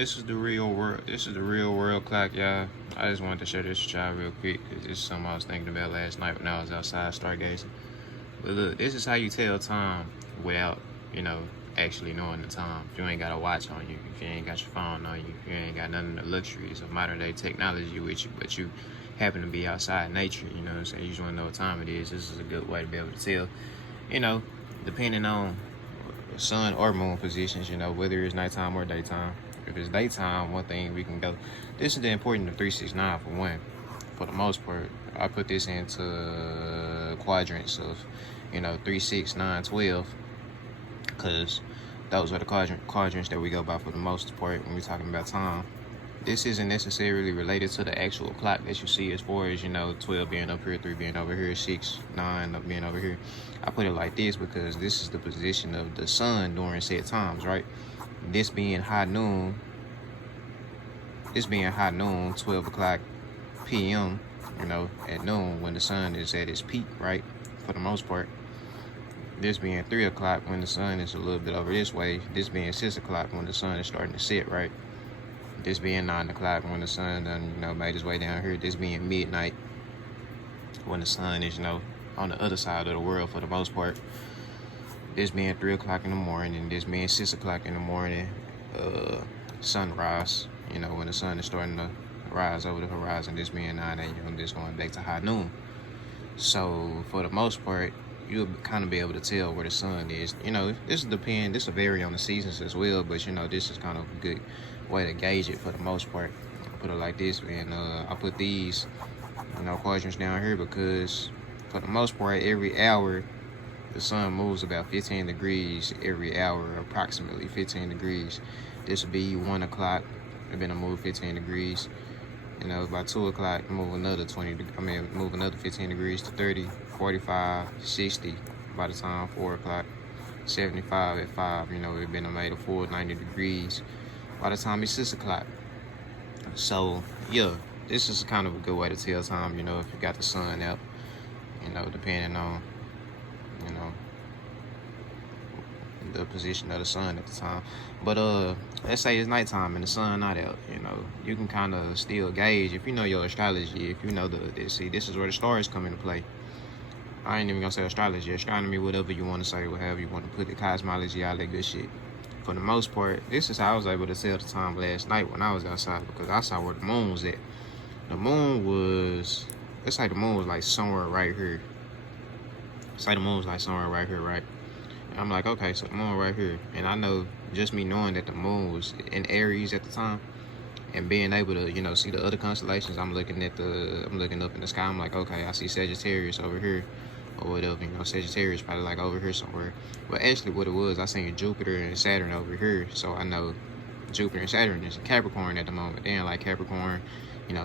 This is the real world. This is the real world clock, y'all. I just wanted to share this with y'all real quick because this is something I was thinking about last night when I was outside stargazing. But look, this is how you tell time without, actually knowing the time. If you ain't got a watch on you, if you ain't got your phone on you, if you ain't got none of the luxuries of modern day technology with you, but you happen to be outside in nature, you know what I'm saying? You just want to know what time it is. This is a good way to be able to tell, depending on sun or moon positions, whether it's nighttime or daytime. If it's daytime, one thing we can go. This is the importance of 369 for one. For the most part, I put this into quadrants of, 3, 6, 9, 12, because those are the quadrants that we go by for the most part when we're talking about time. This isn't necessarily related to the actual clock that you see as far as, 12 being up here, 3 being over here, 6, 9 being over here. I put it like this because this is the position of the sun during set times, right? This being high noon, 12 o'clock p.m., at noon when the sun is at its peak, right? For the most part. This being 3 o'clock when the sun is a little bit over this way. This being 6 o'clock when the sun is starting to set, right? This being 9 o'clock when the sun done, made its way down here. This being midnight when the sun is, on the other side of the world for the most part. This being 3 o'clock in the morning, and this being 6 o'clock in the morning, sunrise, when the sun is starting to rise over the horizon. This being 9 a.m., this going back to high noon. So, for the most part, you'll kind of be able to tell where the sun is. This will vary on the seasons as well, but, this is kind of a good way to gauge it for the most part. I'll put it like this, and I put these, quadrants down here because, for the most part, every hour, the sun moves about 15 degrees every hour, approximately 15 degrees. This would be 1 o'clock. It's gonna move 15 degrees. By 2 o'clock, move another 15 degrees to 30, 45, 60. By the time 4 o'clock, 75 at 5. It's been made a full 90 degrees. By the time it's 6 o'clock. So, yeah, this is kind of a good way to tell time, if you got the sun out, depending on, the position of the sun at the time. But let's say it's nighttime and the sun not out, you can kind of still gauge if you know your astrology, if you know this is where the stars come into play. I ain't even gonna say astrology, astronomy, whatever you want to say, whatever you want to put it, cosmology, all that good shit. For the most part, this is how I was able to tell the time last night when I was outside, because I saw where the moon was at. The moon was, let's say the moon was like somewhere right here. Say the moon was like somewhere right here, right? I'm like, okay, so the moon right here. And I know, just me knowing that the moon was in Aries at the time and being able to, see the other constellations, I'm looking up in the sky. I'm like, okay, I see Sagittarius over here or whatever. Sagittarius probably like over here somewhere. But actually what it was, I seen Jupiter and Saturn over here. So I know Jupiter and Saturn is in Capricorn at the moment. Then like Capricorn,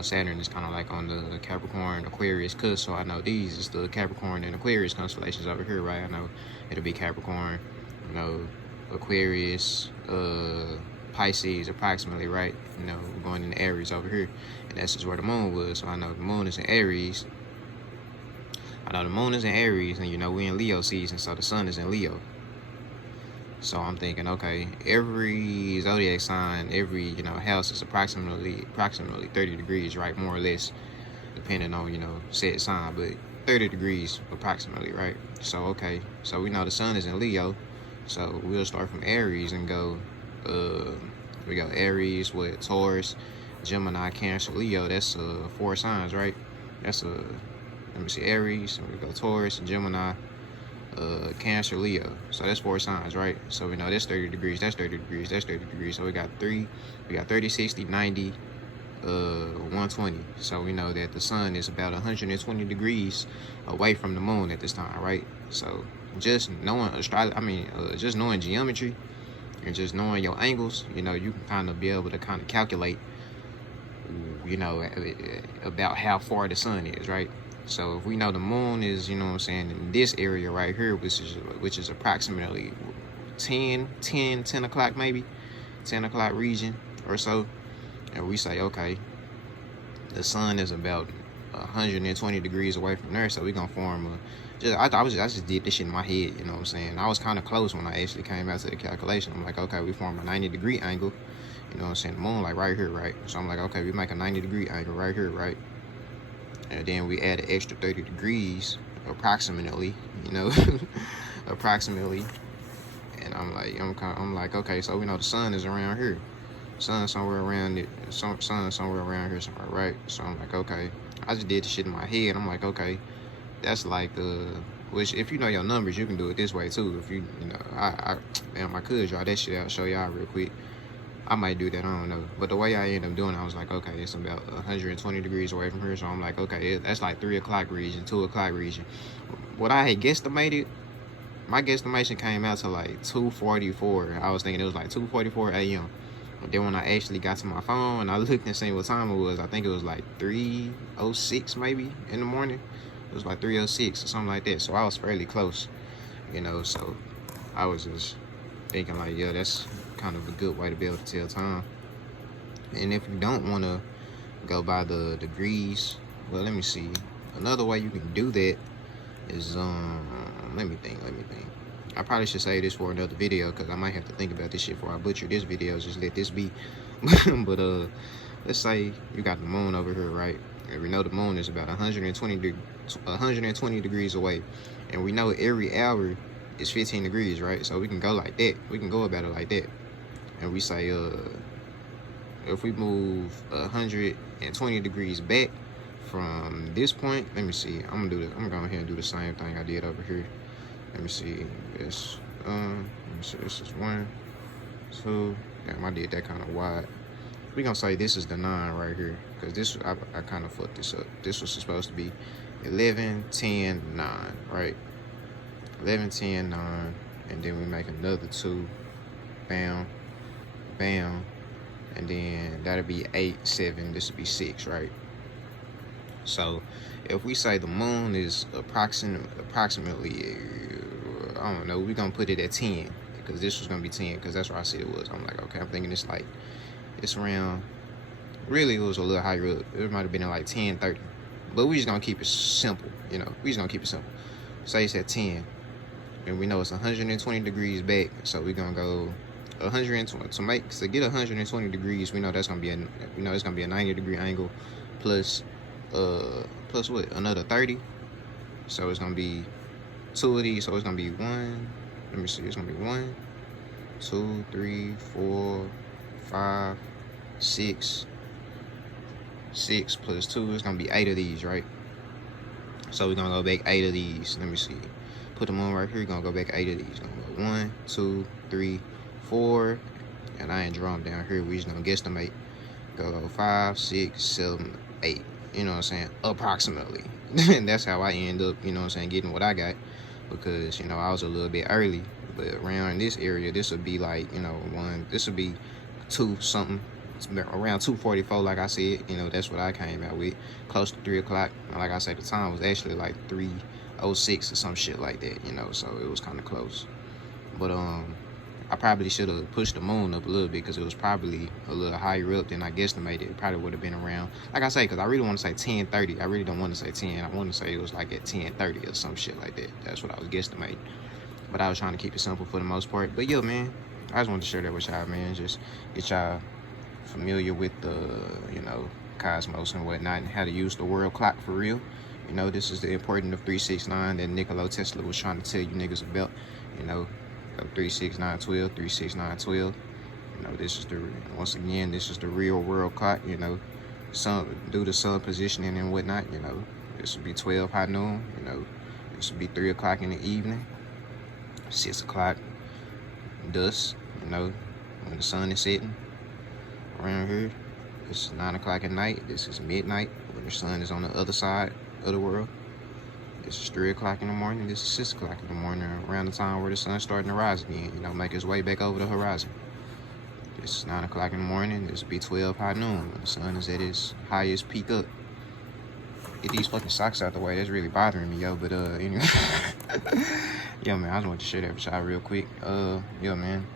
Saturn is kind of like on the Capricorn Aquarius cusp. So I know these is the Capricorn and Aquarius constellations over here, right? I know it'll be Capricorn, Aquarius, Pisces approximately, right? We're going in Aries over here. And that's just where the moon was. So I know the moon is in Aries. And we in Leo season, so the sun is in Leo. So I'm thinking, okay, every zodiac sign, every, house is approximately 30 degrees, right? More or less, depending on, set sign, but 30 degrees approximately, right? So, okay, so we know the sun is in Leo. So we'll start from Aries and go, we got Aries with Taurus, Gemini, Cancer, Leo. That's 4 signs, right? That's let me see, Aries, we go Taurus, Gemini, Cancer, Leo. So that's 4 signs, right? So we know that's 30 degrees, that's 30 degrees, that's 30 degrees. So we got 30, 60, 90, 120. So we know that the sun is about 120 degrees away from the moon at this time, right? So just knowing just knowing geometry and just knowing your angles, you can kind of be able to kind of calculate, about how far the sun is, right? So if we know the moon is, in this area right here, which is approximately 10 o'clock maybe, 10 o'clock region or so, and we say, okay, the sun is about 120 degrees away from there, so we're gonna form I just did this shit in my head, I was kind of close when I actually came out to the calculation. I'm like, okay, we form a 90-degree angle, You know what I'm saying? The moon like right here, right? So I'm like, okay, we make a 90-degree angle right here, right? And then we add an extra 30 degrees, approximately, you know, approximately. And I'm like, okay, so we know the sun is around here. Sun somewhere around it. Sun somewhere around here somewhere, right? So I'm like, okay. I just did the shit in my head. I'm like, okay, that's like which if you know your numbers, you can do it this way too. If you know, damn, I could draw that shit out, show y'all real quick. I might do that, I don't know. But the way I ended up doing it, I was like, okay, it's about 120 degrees away from here. So I'm like, okay, that's like 3 o'clock region, 2 o'clock region. What I had guesstimated, my guesstimation came out to like 2:44. I was thinking it was like 2:44 a.m. But then when I actually got to my phone and I looked and seen what time it was, I think it was like 3:06 maybe in the morning. It was like 3:06 or something like that. So I was fairly close, you know. So I was just thinking like, yeah, that's kind of a good way to be able to tell time. And if you don't want to go by the degrees, well, let me see. Another way you can do that is let me think. I probably should save this for another video because I might have to think about this shit before I butcher this video. Just let this be. But let's say you got the moon over here, right? And we know the moon is about 120 degrees away, and we know every hour is 15 degrees, right? So we can go like that. We can go about it like that. And we say, if we move 120 degrees back from this point, let me see. I'm gonna go ahead and do the same thing I did over here. Let me see. This, let me see. This is 1, 2. Damn, I did that kind of wide. We gonna say this is the 9 right here, because this I kind of fucked this up. This was supposed to be 11, 10, 9, right? 11, 10, 9, and then we make another 2. Bam, bam, and then that'll be 8, 7. This would be 6, right? So if we say the moon is approximately, I don't know, we're gonna put it at 10, because this was gonna be 10, because that's where I said it was. I'm like, okay, I'm thinking it's like, it's around, really it was a little higher up. It might have been at like 10:30, but we just gonna keep it simple, you know. We just gonna keep it simple. Say it's at 10, and we know it's 120 degrees back, so we're gonna go 120 to get 120 degrees. We know that's gonna be it's gonna be a 90-degree angle plus what, another 30. So it's gonna be 2 of these. So it's gonna be 1. Let me see. It's gonna be 1, 2, 3, 4, 5, 6. 6 plus 2 is gonna be 8 of these, right? So we're gonna go back 8 of these. Let me see. Put them on right here. We're gonna go back 8 of these. Gonna go 1, 2, 3, 4, and I ain't drawn down here. We just gonna guesstimate. Go 5, 6, 7, 8. You know what I'm saying? Approximately. And that's how I end up, you know what I'm saying, getting what I got. Because, you know, I was a little bit early. But around this area, this would be like, you know, this would be 2 something. It's around 2:44, like I said. You know, that's what I came out with. Close to 3 o'clock. And like I said, the time was actually like 3:06 or some shit like that, you know. So it was kind of close. But, I probably should have pushed the moon up a little bit, because it was probably a little higher up than I guesstimated. It probably would have been around, like I say, because I really want to say 10:30. I really don't want to say 10. I want to say it was like at 10:30 or some shit like that. That's what I was guesstimating. But I was trying to keep it simple for the most part. But yo, man, I just wanted to share that with y'all, man. Just get y'all familiar with the, you know, cosmos and whatnot, and how to use the world clock for real. You know, this is the importance of 369 that Nikola Tesla was trying to tell you niggas about. You know, 36912, 36912. You know, this is once again, this is the real world clock. You know, due to sun positioning and whatnot. You know, this would be 12 high noon. You know, this would be 3 o'clock in the evening, 6 o'clock dusk. You know, when the sun is setting. Around here, this is 9 o'clock at night. This is midnight when the sun is on the other side of the world. This is 3 o'clock in the morning. This is 6 o'clock in the morning, around the time where the sun's starting to rise again, you know, make its way back over the horizon. This is 9 o'clock in the morning. This will be 12 high noon when the sun is at its highest peak up. Get these fucking socks out the way. That's really bothering me, yo. But anyway, yo, man, I just want to share that with y'all real quick. Yo, man,